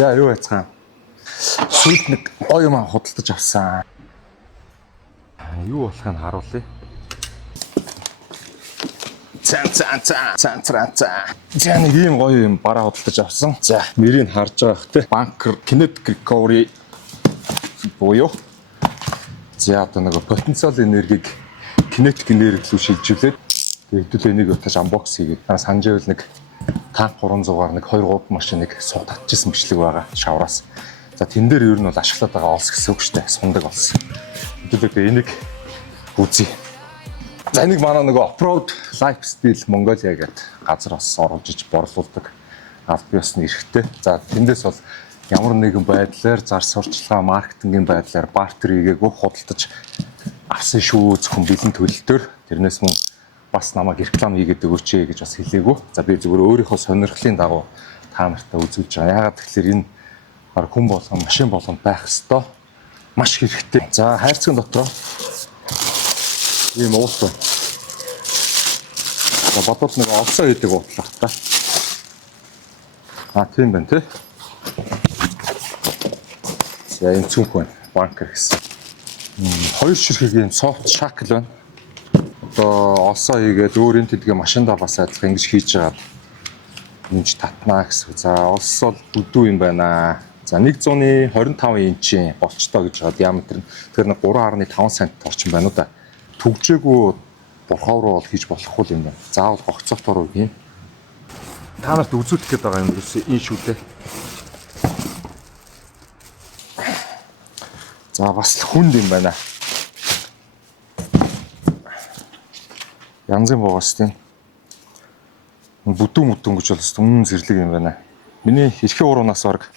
За юу яцгаан. Сүйд нэг гоё юм худалдаж авсан. Юу болохыг харуулъя. За нэг ийм гоё юм бараа худалдаж авсан. За мэрийг харж байгаа хөтэй. Банкер Kinetic Recovery буюу за одоо нэг потенциал энергийг кинетик энерги рүү шилжүүлээд хэдүүлээ энийг утгаж unbox хийгээд санаж байвал нэг танк 300-аар нэг 2-3 машиныг сууд татчихсан бичлэг байгаа шавраас. За тэн дээр ер нь бол ашиглаад байгаа олс гэсэн үг шүү дээ. Сундаг олс. Хэдүүлээ энийг үзье. За энийг манай нөгөө Offroad Lifestyle Mongolia гэдэг газар бас оруулж иж борлуулдаг аль биесны эрэхтэй. За тэндээс бол ямар нэгэн байдлаар зар сурталчилгаа маркетингийн байдлаар бартер хийгээгүй худалдаж авсан шүү зөвхөн бэлэн төлөлтөөр тэрнээс мөн бас намайг реклам хийгээд өгөөч гэж бас хэлээгүй. За би зүгээр өөрийнхөө сонирхлын дагуу та нартай үзүүлж байгаа. Яагаад тэгэхээр энэ баг хүн болгон машин болгонд байх ёстой маш хэрэгтэй. За хайрцагын дотроо ийм уут байна. За бодвол нэг олцоо хийдэг уутлах та. Тийм байна тий. За энэ цүнх байна. Банкер гэсэн. Хоёр ширхэг ийм софт шакл байна. Одоо олсоо хийгээд өөр энэ тэдгээ машиндаа бас адилхан ингэж хийж жагаад нэмж татнаа гэсэн. За олс бол бүдүү юм байна. За 125 инчийн болчтой гэж байгаа диаметр нь тэгэхээр 3.5 см орчим байна уу да. Түгжээгүй бурхав руу бол хийж болохгүй юм байна. Заавал гогцоотоор үгүй юм. Та нарт үзүүлэх гээд байгаа юм ерөөсөө энэ шүү дээ. За бас хүнд юм байна. Янзын боогоос тийм. Бүдүүн гэж бол үнэн зэрлэг юм байна. Миний эрхийн уруунаас баг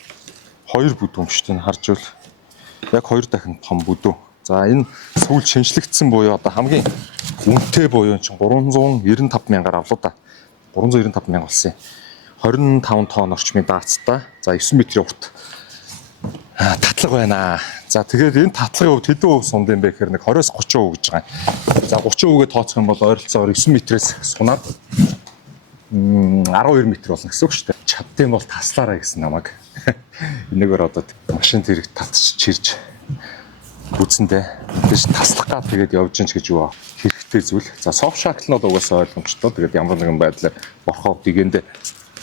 2 бүдүүн шүү дээ харж бол. Яг 2 дахин том бүдүү. За энэ сүүл шинжлэгдсэн буюу одоо хамгийн үнэтэй буюу чинь 395 мянгаар авлаа да. 395 мянга болсон юм. 25 тонн орчмын даацтай. За 9 метрийн урт татлага байна. За тэгээд энэ татлагын хувьд хэдэн хувь сунд юм бэ гэхээр нэг 20-30% гэж байгаа. За 30%-гээ тооцох юм бол ойролцоогоор 9 метрээс сунаад 12 метр болно гэсэн үг шүү дээ. Чаддсан бол таслаарай гэсэн намайг. Энэгээр одоо машин тэрэг татчих чирж үзэндээ тийш таслах гад тэгээд явж гин гэж юу хэрэгтэй зүйл. За софт шакл нь бол угаасаа ойлгомжтой. Тэгээд ямар нэгэн байдлаар борхоо дигэндээ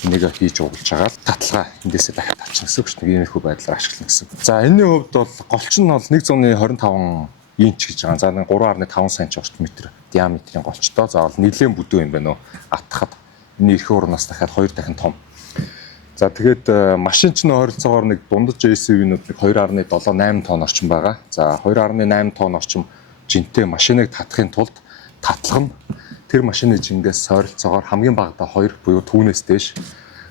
энийг хийж уулж байгаа л таталгаа эндээсээ дахиад авчихна гэсэн үг шүү дээ. Иймэрхүү байдлаар ашиглана гэсэн. За энэний хувьд бол голч нь бол 125 инч гэж байгаа. За 3.5 см орчим метр диаметрийн голчтой. За бол нэлээд бүдүү юм байна уу? Атхад энэ эрхийн уруунаас дахиад 2 дахин том. За тэгээд машин чинь ойролцоогоор нэг дундаж SUV-нууд нэг 2.78 тонн орчим байгаа. За 2.8 тонн орчим жинтэй машиныг татахын тулд татлах нь тэр машины жингээс ойролцоогоор хамгийн багадаа 2 буюу түүнээс дээш.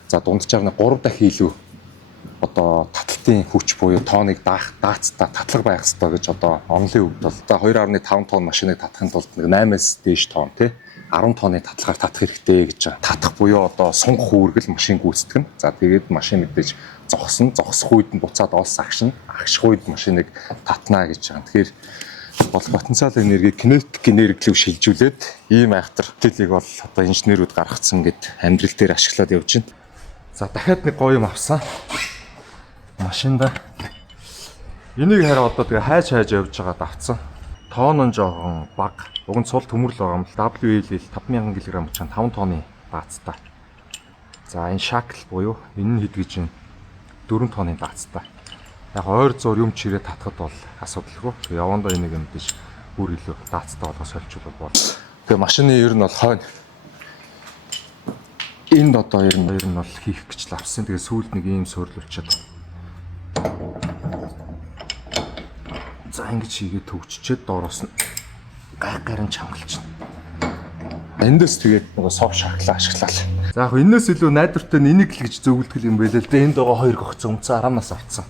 За дунджаар нэг 3 дахин илүү одоо таталтын хүч буюу тооныг даацтай татлага байх ёстой гэж одоо онлын хувьд бол 2.5 тонн машиныг татахын тулд нэг 8-аас дээш тонн тий 10 тонны татлагаар татах хэрэгтэй гэж байгаа. Татах буюу одоо сунгах үүргэл машин гүйцэтгэх нь. За тэгээд машин мэдээж зогсно. Зогсох үед нь буцаад олс агшина. Агших үед машиныг татнаа гэж байгаа. Тэгэхээр бол потенциал энерги кинетик энерги рүү шилжүүлээд ийм айхтар хэлийг бол одоо инженерүүд гаргацсан гэд амьдрал дээр ашиглаад явж байна. За дахиад нэг гоё юм авсан. Машинда энийг хараа одоо тэгээ хайж явж байгаад авцсан. Тоон нь жоохон бага. Уг нь цул төмөрлөг байгаа юм л WL 5000 кг учраас 5 тонны даацтай. За энэ шакл буюу энэ нь хэд гэж чинь 4 тонны даацтай. Яг ойр зур юм чирээ татхад бол асуудалгүй. Тэгээ явандаа энийг мэдээж бүр илүү даацтай болгож солилцуулах бол. Тэгээ машины ер нь бол хойно. Энд одоо ер нь бол хийх гэж л авсан. Тэгээ сүүлд нэг ийм суйрлуулчаад. За ингэж хийгээд төгччээд доороос нь гайхарын чамгалж байна. Эндээс тэгээд нөгөө софт шаклаа ашиглаа. За яг энэс илүү найдвартай энийг л гэж зөвлөдөг юм байлээ л дээ. Энд байгаа 2 гогц өмцөн араанаас авцсан.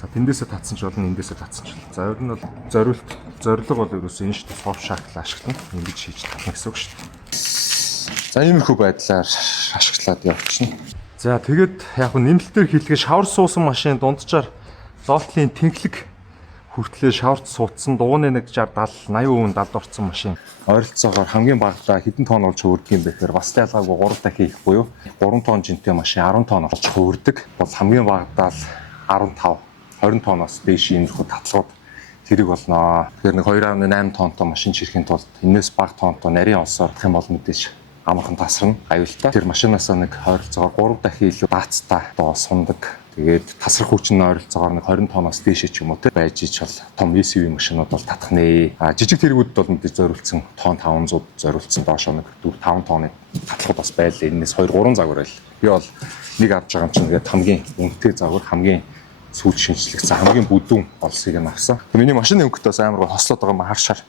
За тэндээсээ татсан ч болно, эндээсээ татсан ч болно. За ер нь бол зорилго бол ерөөсөө энэ шүү дээ. Софт шаклаа ашиглана. Ингэж хийж татна гэсэн үг шүү дээ. За иймэрхүү байдлаар ашиглаад явчихна. За тэгээд яг нэмэлтээр хэлгээ шавар суусан машин дунджаар лотлын тэнхлэг хүртлээ шаварт суудсан дууны нэг 60 70 80% далдуурсан машин. Ойролцоогоор хамгийн багадаа хэдэн тонн болж хөвөрдөг юм бэ гэхээр бас ялгаагүй 3 дахин их буюу 3 тонн жинтэй машин 10 тонн болж хөвөрдөг. Бол хамгийн багадаа л 15 20 тонноос дээш иймэрхүү татлагууд тэрэг болно. Тэгэхээр нэг 2.8 тоннтой машин чирхийн тулд энэс бага тоннтой нарийн олсоор авах юм бол мэдээж амархан тасарна аюултай. Тэр машинаасаа нэг ойролцоогоор 3 дахин илүү даацтай доо сундаг. Тэгээд тасрах хүч нь ойролцоогоор нэг 20 тонноос дээш ч юм уу те байж ич бол том SUV машинууд бол татах нэ. Жижиг тэргүүдэд бол мэдээж зориулсан тонн 500 зориулсан доошоо нэг 4 5 тонны татлагууд бас байлаа. Энэс 2 3 загвар байл. Би бол нэг авч байгаа юм чинь тэгээд хамгийн үнэтэй загвар хамгийн сүүл шинжлэгдсэн хамгийн бүдүүн олсыг нь авсан. Миний машины өнгөтэй бас амар гоо хослоод байгаа юм харшаар.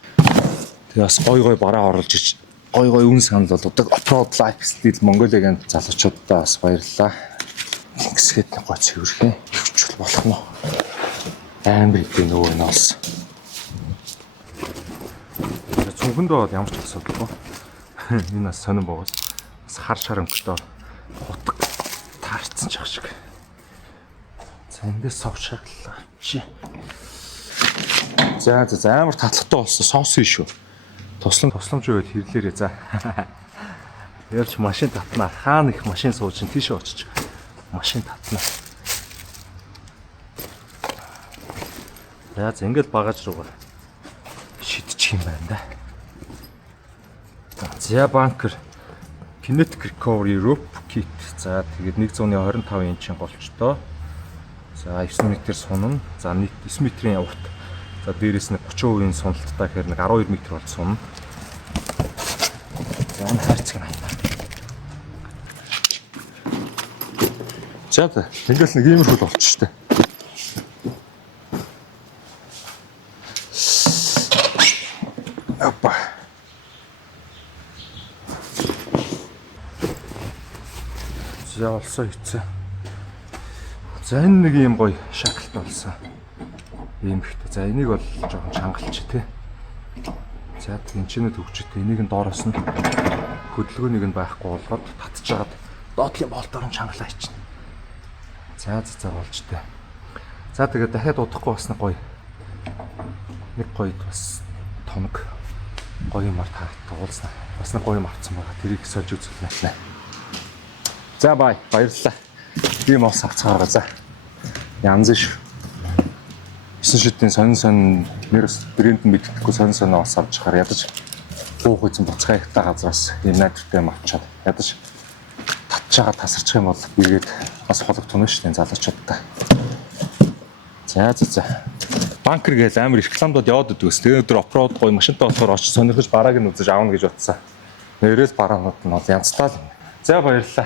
Тэгээ бас гой бараа оруулж ич гой үн санал болдог. Offroad lifestyle Mongolia-гийн залуучуудаа бас баярлалаа. Ингэсгээд нэг гоо цэвэрхээ хөвчл болох нь амар их нөгөө нь олсон. Цүнхэндээ бол ямар ч асуудалгүй. Энэ бас сонирн боогоос бас хар шарамгтай хутг таарцсан ч ах шиг. За эндээс сов шаглаа чи. За амар татлагтай болсон соус шүү. Тусламж өгөөд хэрлээрээ за. Ярч машин татнаа. Хаана их машин сууж ин тийш очиж. Машин татнаа. За ингээл багаж руугаа шидчих юм байна да. За банкер Kinetic Recovery Rope Kit. За тэгээд 125 инчийн голчтой. За 9 м сунна. За нийт 9 м-ийн урт. За дээрээс нэг 30% суналттай гэхээр нэг 12 м болж сунна. За энэ хайрцаг нь хайна. За тэгэл нэг иймэрхүү л болчих штэ. Апа. За олсоо хийцээ. За энэ нэг юм гоё шагалт болсон. Ийм ихтэй. За энийг бол жоохон чангалч тий. За тэнцэнэ төгчтэй энийг нь доороос нь хөдөлгөөнийг нь байхгүй болгоод татчихад доотлын болтоор нь чангалаа ичнэ. За болж тээ. За тэгээд дахиад удахгүй бас нэг гоё. Нэг гоё бас тоног гоё юмар тагуулсан. Бас нэг гоё юм авсан байгаа. Тэрийг сольж үзүүлнэ. За баярлалаа. Би мос авцгаараа за. Янз шүү. 9 шидийн сонин нэрс брэнд нь мэддэхгүй сонин олс авч чахаар ядаж буух үзэн буцхай ихтэй газраас юм найдвартай юм авчаад ядаж татчаага тасарчих юм бол бигээд бас хологтоно шүү дээ залуучуудтай. За. Банкер гээл амар рекламдод яваад идвэс. Тэгээ өдөр офроуд гоё машинтай болохоор очиж сонирхож барааг нь үзэж аавна гэж бодсон. Нэрээс бараанууд нь бол янзтай л. За баярлалаа.